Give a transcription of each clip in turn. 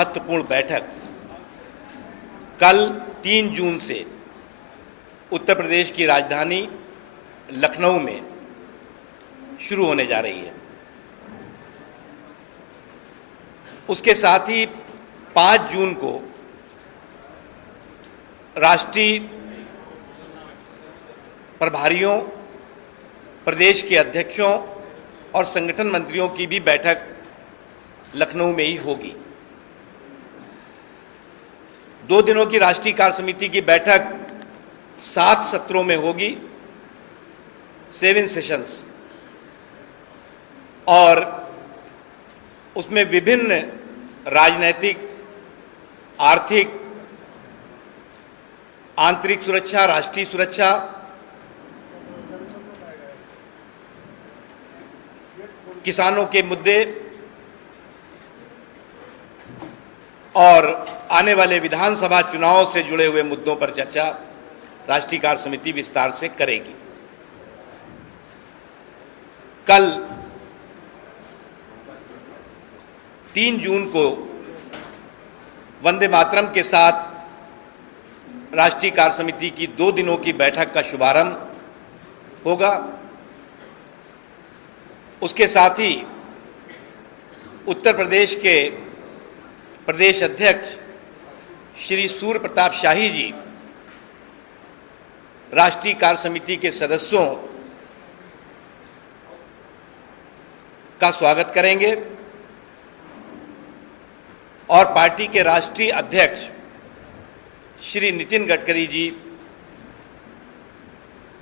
महत्वपूर्ण बैठक कल 3 जून से उत्तर प्रदेश की राजधानी लखनऊ में शुरू होने जा रही है। उसके साथ ही 5 जून को राष्ट्रीय प्रभारियों, प्रदेश के अध्यक्षों और संगठन मंत्रियों की भी बैठक लखनऊ में ही होगी। 2 दिनों की राष्ट्रीय कार्य समिति की बैठक 7 सत्रों में होगी, 7 सेशंस, और उसमें विभिन्न राजनैतिक, आर्थिक, आंतरिक सुरक्षा, राष्ट्रीय सुरक्षा, किसानों के मुद्दे और आने वाले विधानसभा चुनाव से जुड़े हुए मुद्दों पर चर्चा राष्ट्रीय कार्य समिति विस्तार से करेगी। कल 3 जून को वंदे मातरम के साथ राष्ट्रीय कार्य समिति की 2 दिनों की बैठक का शुभारंभ होगा। उसके साथ ही उत्तर प्रदेश के प्रदेश अध्यक्ष श्री सूर्य प्रताप शाही जी राष्ट्रीय कार्य समिति के सदस्यों का स्वागत करेंगे और पार्टी के राष्ट्रीय अध्यक्ष श्री नितिन गडकरी जी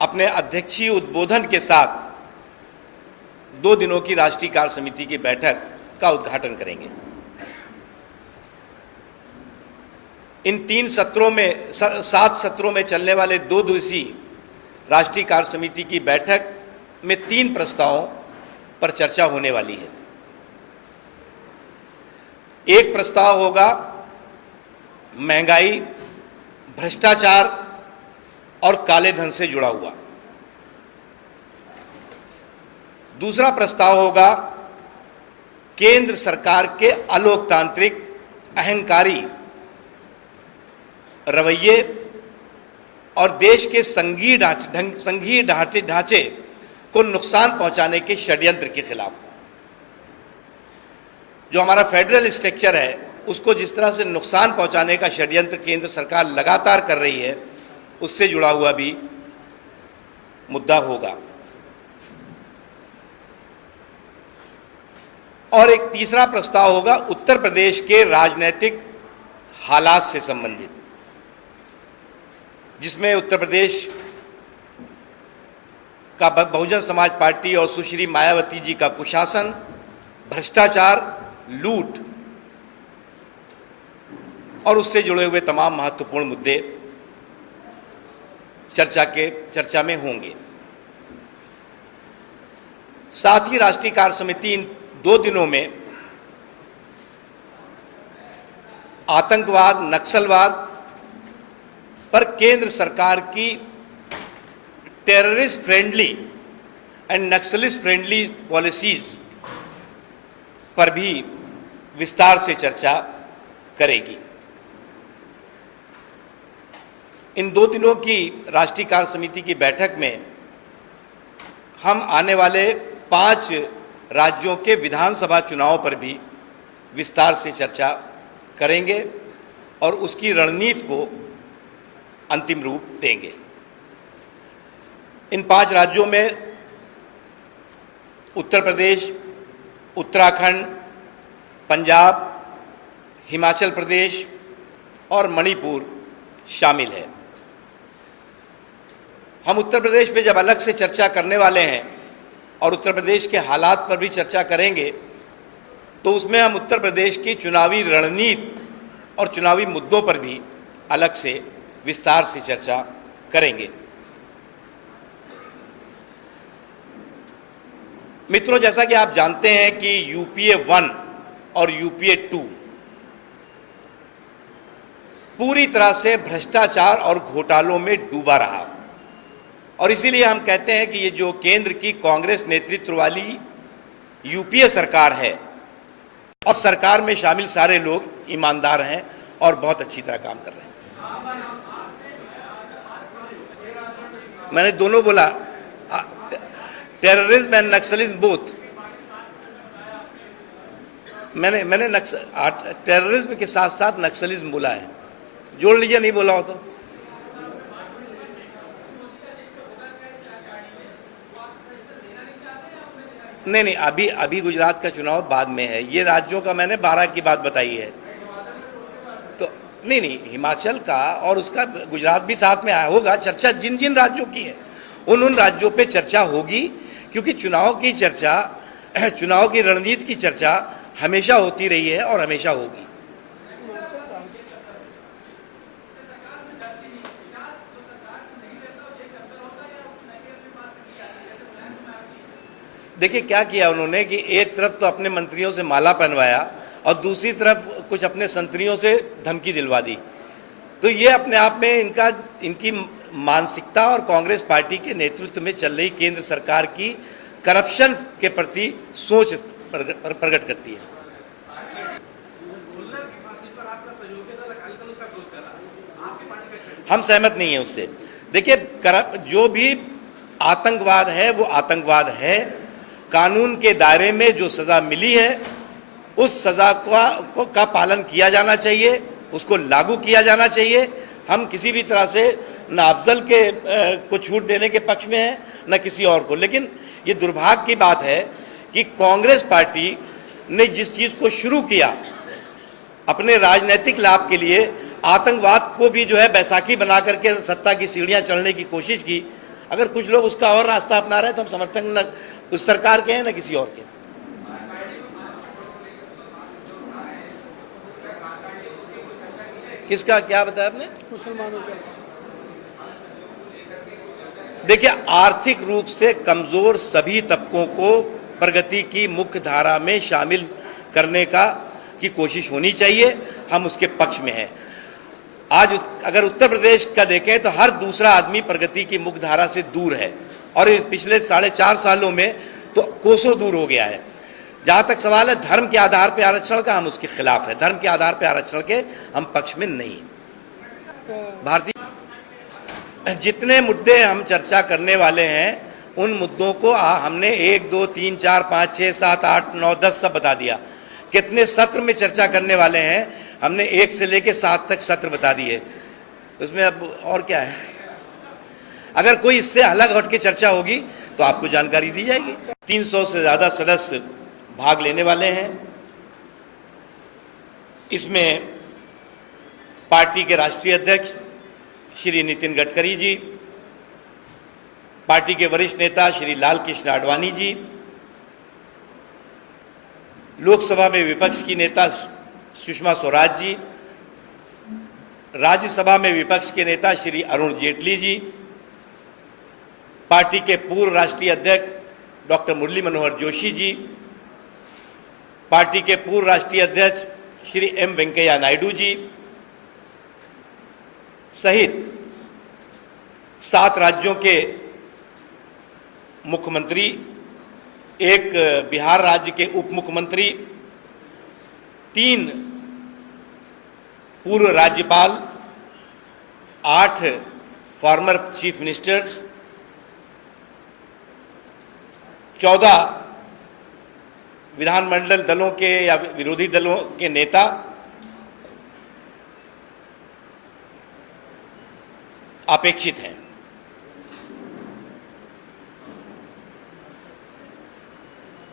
अपने अध्यक्षीय उद्बोधन के साथ 2 दिनों की राष्ट्रीय कार्य समिति की बैठक का उद्घाटन करेंगे। इन 7 सत्रों में चलने वाले 2 दिवसीय राष्ट्रीय कार्य समिति की बैठक में 3 प्रस्तावों पर चर्चा होने वाली है। एक प्रस्ताव होगा महंगाई, भ्रष्टाचार और काले धन से जुड़ा हुआ। दूसरा प्रस्ताव होगा केंद्र सरकार के अलोकतांत्रिक, अहंकारी रवैये और देश के संघीय ढांचे को नुकसान पहुंचाने के षड्यंत्र के खिलाफ। जो हमारा फेडरल स्ट्रक्चर है उसको जिस तरह से नुकसान पहुंचाने का षड्यंत्र केंद्र सरकार लगातार कर रही है, उससे जुड़ा हुआ भी मुद्दा होगा। और एक तीसरा प्रस्ताव होगा उत्तर प्रदेश के राजनीतिक हालात से संबंधित, जिसमें उत्तर प्रदेश का बहुजन समाज पार्टी और सुश्री मायावती जी का कुशासन, भ्रष्टाचार, लूट और उससे जुड़े हुए तमाम महत्वपूर्ण मुद्दे चर्चा में होंगे। साथ ही राष्ट्रीय कार्य समिति इन 2 दिनों में आतंकवाद, नक्सलवाद पर केंद्र सरकार की terrorist friendly and naxalist friendly policies पर भी विस्तार से चर्चा करेगी। इन 2 दिनों की राष्ट्रीय कार्य समिति की बैठक में हम आने वाले 5 राज्यों के विधानसभा चुनाव पर भी विस्तार से चर्चा करेंगे और उसकी रणनीति को अंतिम रूप देंगे। इन 5 राज्यों में उत्तर प्रदेश, उत्तराखंड, पंजाब, हिमाचल प्रदेश और मणिपुर शामिल है। हम उत्तर प्रदेश पे जब अलग से चर्चा करने वाले हैं और उत्तर प्रदेश के हालात पर भी चर्चा करेंगे, तो उसमें हम उत्तर प्रदेश की चुनावी रणनीति और चुनावी मुद्दों पर भी अलग से विस्तार से चर्चा करेंगे। मित्रों, जैसा कि आप जानते हैं कि यूपीए 1 और यूपीए 2 पूरी तरह से भ्रष्टाचार और घोटालों में डूबा रहा, और इसीलिए हम कहते हैं कि ये जो केंद्र की कांग्रेस नेतृत्व वाली यूपीए सरकार है, और सरकार में शामिल सारे लोग ईमानदार हैं और बहुत अच्छी तरह काम कर रहे हैं। मैंने दोनों बोला, टेररिज्म एंड नक्सलिज्म बोथ। मैंने टेररिज्म के साथ साथ नक्सलिज्म बोला है, जोड़ लीजिए, नहीं बोला हो तो। नहीं, अभी गुजरात का चुनाव बाद में है, ये राज्यों का मैंने 12 की बात बताई है। तो नहीं, हिमाचल का और उसका गुजरात भी साथ में आया होगा। चर्चा जिन जिन राज्यों की है उन राज्यों पे चर्चा होगी, क्योंकि चुनाव की चर्चा, चुनाव की रणनीति की चर्चा हमेशा होती रही है और हमेशा होगी। देखिए क्या किया उन्होंने कि एक तरफ तो अपने मंत्रियों से माला पहनवाया और दूसरी तरफ कुछ अपने संतरियों से धमकी दिलवा दी। तो ये अपने आप में इनकी मानसिकता और कांग्रेस पार्टी के नेतृत्व में चल रही केंद्र सरकार की करप्शन के प्रति सोच प्रकट करती है। हम सहमत नहीं है उससे। देखिए, जो भी आतंकवाद है वो आतंकवाद है। कानून के दायरे में जो सजा मिली है उस सजा का पालन किया जाना चाहिए, उसको लागू किया जाना चाहिए। हम किसी भी तरह से न अफजल को छूट देने के पक्ष में है न किसी और को। लेकिन ये दुर्भाग्य की बात है कि कांग्रेस पार्टी ने जिस चीज को शुरू किया अपने राजनीतिक लाभ के लिए, आतंकवाद को भी जो है बैसाखी बना करके सत्ता की सीढ़ियां चढ़ने की कोशिश की। अगर कुछ लोग उसका और रास्ता अपना रहे हैं तो हम समर्थन न उस सरकार के हैं न किसी और के। किसका, क्या बताया आपने? मुसलमानों का। देखिए, आर्थिक रूप से कमजोर सभी तबकों को प्रगति की मुख्य धारा में शामिल करने की कोशिश होनी चाहिए। हम उसके पक्ष में हैं। आज अगर उत्तर प्रदेश का देखें तो हर दूसरा आदमी प्रगति की मुख्य धारा से दूर है और इस पिछले 4.5 सालों में तो कोसों दूर हो गया है। जहां तक सवाल है धर्म के आधार पर आरक्षण का, हम उसके खिलाफ है। धर्म के आधार पर आरक्षण के हम पक्ष में नहीं। भारतीय जितने मुद्दे हम चर्चा करने वाले हैं उन मुद्दों को हमने 1, 2, 3, 4, 5, 6, 7, 8, 9, 10 सब बता दिया। कितने सत्र में चर्चा करने वाले हैं हमने 1 से लेकर 7 तक सत्र बता दिए। उसमें अब और क्या है? अगर कोई इससे अलग हट के चर्चा होगी तो आपको जानकारी दी जाएगी। 300 से ज्यादा सदस्य भाग लेने वाले हैं। इसमें पार्टी के राष्ट्रीय अध्यक्ष श्री नितिन गडकरी जी, पार्टी के वरिष्ठ नेता श्री लाल कृष्ण आडवाणी जी, लोकसभा में विपक्ष की नेता सुषमा स्वराज जी, राज्यसभा में विपक्ष के नेता श्री अरुण जेटली जी, पार्टी के पूर्व राष्ट्रीय अध्यक्ष डॉक्टर मुरली मनोहर जोशी जी, पार्टी के पूर्व राष्ट्रीय अध्यक्ष श्री एम वेंकैया नायडू जी सहित 7 राज्यों के मुख्यमंत्री, एक बिहार राज्य के उप मुख्यमंत्री, 3 पूर्व राज्यपाल, 8 फॉर्मर चीफ मिनिस्टर्स, 14 विधानमंडल दलों के या विरोधी दलों के नेता, अपेक्षित हैं।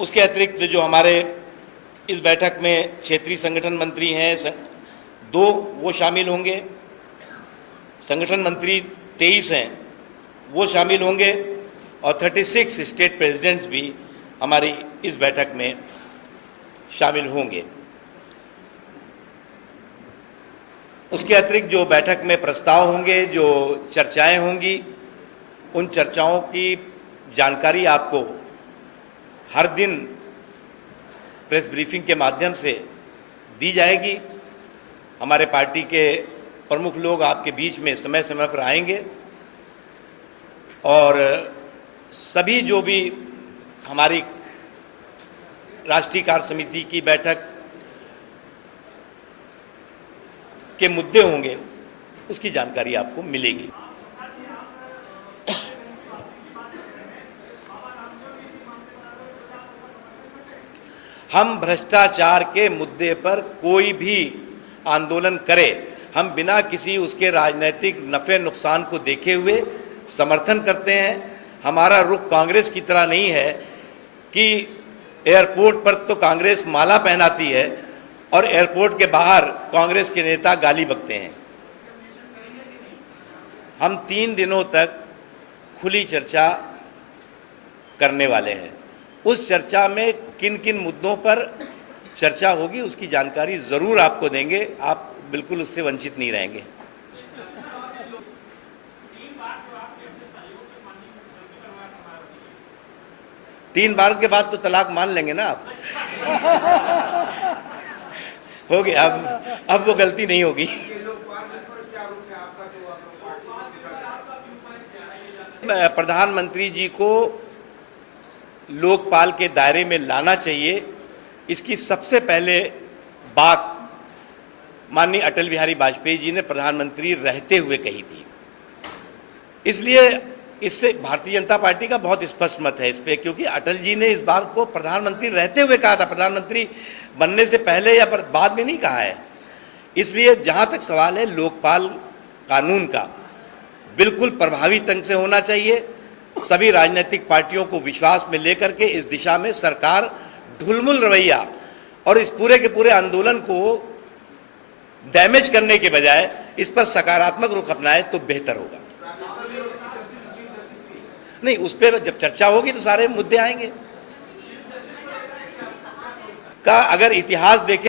उसके अतिरिक्त जो हमारे इस बैठक में क्षेत्रीय संगठन मंत्री हैं 2 वो शामिल होंगे, संगठन मंत्री 23 हैं वो शामिल होंगे और 36 स्टेट प्रेसिडेंट्स भी हमारी इस बैठक में शामिल होंगे। उसके अतिरिक्त जो बैठक में प्रस्ताव होंगे, जो चर्चाएं होंगी, उन चर्चाओं की जानकारी आपको हर दिन प्रेस ब्रीफिंग के माध्यम से दी जाएगी। हमारे पार्टी के प्रमुख लोग आपके बीच में समय समय पर आएंगे और सभी जो भी हमारी राष्ट्रीय कार्य समिति की बैठक के मुद्दे होंगे उसकी जानकारी आपको मिलेगी। हम भ्रष्टाचार के मुद्दे पर कोई भी आंदोलन करे, हम बिना किसी उसके राजनीतिक नफे नुकसान को देखे हुए समर्थन करते हैं। हमारा रुख कांग्रेस की तरह नहीं है कि एयरपोर्ट पर तो कांग्रेस माला पहनाती है और एयरपोर्ट के बाहर कांग्रेस के नेता गाली बकते हैं। हम 3 दिनों तक खुली चर्चा करने वाले हैं। उस चर्चा में किन किन मुद्दों पर चर्चा होगी उसकी जानकारी जरूर आपको देंगे, आप बिल्कुल उससे वंचित नहीं रहेंगे। तीन बार के बाद तो तलाक मान लेंगे ना आप। हो गया, अब वो गलती नहीं होगी। प्रधानमंत्री जी को लोकपाल के दायरे में लाना चाहिए, इसकी सबसे पहले बात माननीय अटल बिहारी वाजपेयी जी ने प्रधानमंत्री रहते हुए कही थी। इसलिए इससे भारतीय जनता पार्टी का बहुत स्पष्ट मत है इस पे, क्योंकि अटल जी ने इस बात को प्रधानमंत्री रहते हुए कहा था, प्रधानमंत्री बनने से पहले या बाद में नहीं कहा है। इसलिए जहां तक सवाल है लोकपाल कानून का, बिल्कुल प्रभावी ढंग से होना चाहिए। सभी राजनीतिक पार्टियों को विश्वास में लेकर के इस दिशा में सरकार ढुलमुल रवैया और इस पूरे के पूरे आंदोलन को डैमेज करने के बजाय इस पर सकारात्मक रुख अपनाए तो बेहतर होगा। नहीं, उस पर जब चर्चा होगी तो सारे मुद्दे आएंगे। का अगर इतिहास देखें